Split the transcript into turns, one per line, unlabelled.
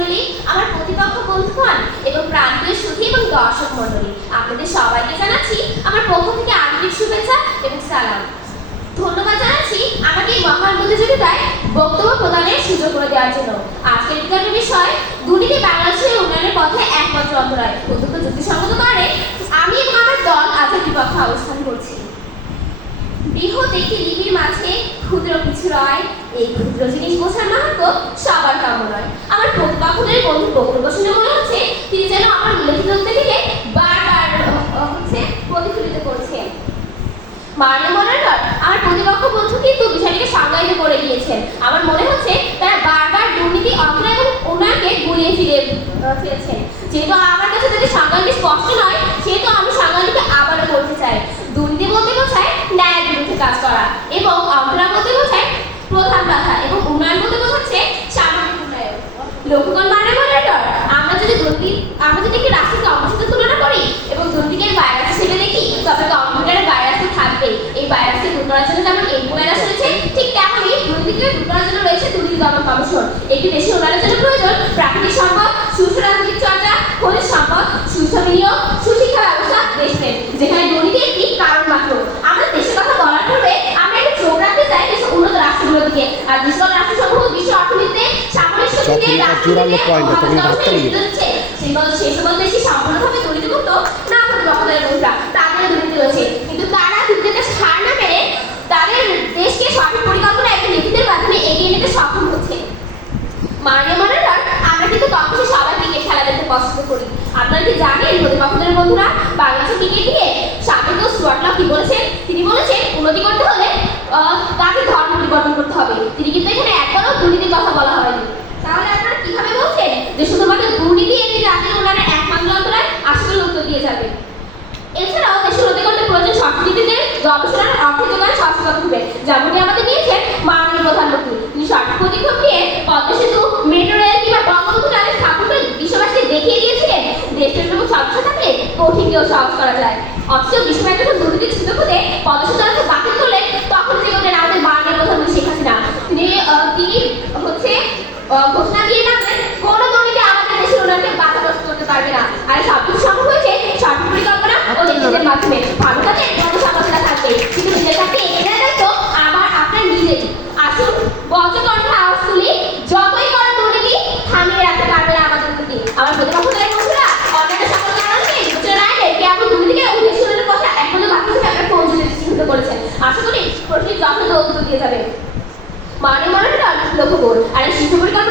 মণ্ডলী আমার প্রতিপক্ষ বন্ধুগণ এবং প্রান্তীয় সুধী এবং দর্শক মণ্ডলী আপনাদের সবাইকে জানাচ্ছি আমার পক্ষ থেকে আন্তরিক শুভেচ্ছা এবং সালাম। ধন্যবাদ জানাচ্ছি আমাকে এই মহান প্রতিযোগিতায় বক্তব্য প্রদানের সুযোগ করে দেওয়ার জন্য। আজকের বিজ্ঞানের বিষয় দুর্নীতি বাংলাদেশের উন্নয়নের পথে একমাত্র অন্তরায় অত্যন্ত যুক্তিসঙ্গত কারণে আমি এবং আমার দল আজের বিপক্ষে অবস্থান করছি। বৃহৎ একটি লিপির মাঝে ক্ষুদ্র কিছু রয়, এই ক্ষুদ্র জিনিস বোঝার মাহাত্ম সবার কাম্য নয়। আমার প্রতিপক্ষদের বন্ধু বক্তব্য শুনে মনে হচ্ছে, তিনি যেন আমার উল্লেখিত উক্তিটিকে বারবার হচ্ছে প্রতিফলিত করছেন মাননীয় মডারেটর আমার প্রতিপক্ষ বন্ধু কিন্তু বিষয়টিকে সংজ্ঞায়িত করে দিয়েছেন। আমার মনে হচ্ছে তারা বারবার দুর্নীতি, অন্যায় এবং উন্নয়নকে গুলিয়ে ফিরে ফেলছেন যেহেতু আমার কাছে তাদের সংজ্ঞাটি স্পষ্ট নয়, সেহেতু আমি সংজ্ঞাটিকে আবারও বলতে চাই। দুর্নীতি বলতে বোঝায় ন্যায়ের বিরুদ্ধে কাজ করা এবং অন্তরা বলতে বোঝায় প্রধান বাধা এবং উন্নয়ন বলতে বোঝাচ্ছে লক্ষ্যগণ মানে আমরা যদি আমরা যদি একটি রাশিকে সাথে তুলনা করি এবং দুর্নীতির ভাইরাস হিসেবে দেখি, তবে কম্পিউটারের ভাইরাস তো থাকবেই এই ভাইরাসকে দূর জন্য যেমন এই ভাইরাস রয়েছে ঠিক তেমনই দুর্নীতিকে দূর জন্য রয়েছে দুর্নীতি দমন কমিশন একটি দেশের উন্নয়নের জন্য প্রয়োজন, প্রাকৃতিক সম্পদ সুস্থ রাজনৈতিক চর্চা খনিজ সম্পদ সুস্থ বিনিয়োগ সুশিক্ষা ব্যবস্থা দেশপ্রেম যেখানে দুর্নীতি একটি কারণ মাত্র আমাদের দেশের কথা বলার পূর্বে আমরা একটু চোখ রাখতে চাই দেশের উন্নত রাষ্ট্রগুলোর দিকে আর বিশাল রাষ্ট্রসমূহ বিশ্ব অর্থনীতিতে সামরিক শক্তিতে
যতই না জোরালো point হয়, ততই বার্তা নিয়ে।
সেই বল সেই সকল দেশই সম্পূর্ণভাবে দুর্নীতিমুক্ত না প্রতিপক্ষদের বন্ধুরা তাদের দুর্নীতি রয়েছে। কিন্তু তারা দুর্নীতিতে সার না পেরে তাদের দেশকে সঠিক পরিকল্পনা একটা নীতিদের মাধ্যমে এগিয়ে নিতে সক্ষম হচ্ছে। মাননীয় মডারেটর আমরা কিন্তু কমবেশি সবাই ক্রিকেট খেলা দেখতে পছন্দ করি। আপনারা কি জানেন, প্রতিপক্ষদের বন্ধুরা বাংলাদেশের ক্রিকেট নিয়ে সাবেক স্টুয়ার্টলা কি বলেছেন? তিনি বলেছেন, উন্নতি করতে হলে তাকে ধর্ম পরিবর্তন করতে হবে। তিনি কিন্তু এখানে একবারও দুর্নীতির কথা বলা হয়নি তাহলে আপনারা কীভাবে বলছেন যে শুধুমাত্র একটি জাতির উন্নয়নের একমাত্র অন্তরায় আসলে উত্তর দিয়ে যাবে। এছাড়াও দেশের উন্নতি করতে প্রয়োজন সংস্কৃতিতে গবেষণার অর্থ যোগান সচেতন হবে। যেমনটি আমাদের দিয়েছেন মাননীয় প্রধানমন্ত্রী। তিনি সঠিক পদক্ষেপ নিয়ে পদ্মা সেতু, মেট্রো রেল কিংবা বঙ্গবন্ধু টানেল স্থাপন করে বিশ্ববাসীকে দেখিয়ে দিয়েছিলেন দেশের জন্য স্বচ্ছ থাকলে কঠিনকেও সহজ করা যায়। অথচ বিশ্বব্যাংক যখন দুর্নীতি সুযোগ হতে পদ্মা সেতু বাতিল করলেন, তখন যে করলেন আমাদের মাননীয় প্রধানমন্ত্রী শেখ হাসিনা। তিনি হচ্ছে ঘোষণা দিয়ে নামলেন কোনো দুর্নীতি আমাদের দেশের উন্নয়নকে বাধাগ্রস্ত করতে পারবে না আর এই সব কিছু সম্ভব হয়েছে সঠিক পরিকল্পনা ও নেতৃত্বের মাধ্যমে। ভালো কাজে থাকবে। কিন্তু নিজের কাছে এগিয়ে নেওয়ার দায়িত্ব আমার আপনার নিজেরই। আসুন বজ্রকণ্ঠে আওয়াজ তুলি যতই বড় দুর্নীতি থামিয়ে রাখতে পারবে না আমাদের দুর্নীতি আমার প্রতিপক্ষদের বন্ধুরা অন্যান্য সকল কারণকে বিবেচনা এনে কেবল দুর্নীতিকে উদ্দেশ্যের কথা এখনও বাকি হিসেবে আপনার পৌঁছে চিহ্নিত করেছেন আশা করি প্রশ্নের যথাযথ উত্তর দিয়ে যাবে। মাননীয় মনোনীত লক্ষ্য করুন। আর শিশু পরিকল্পনার জন্য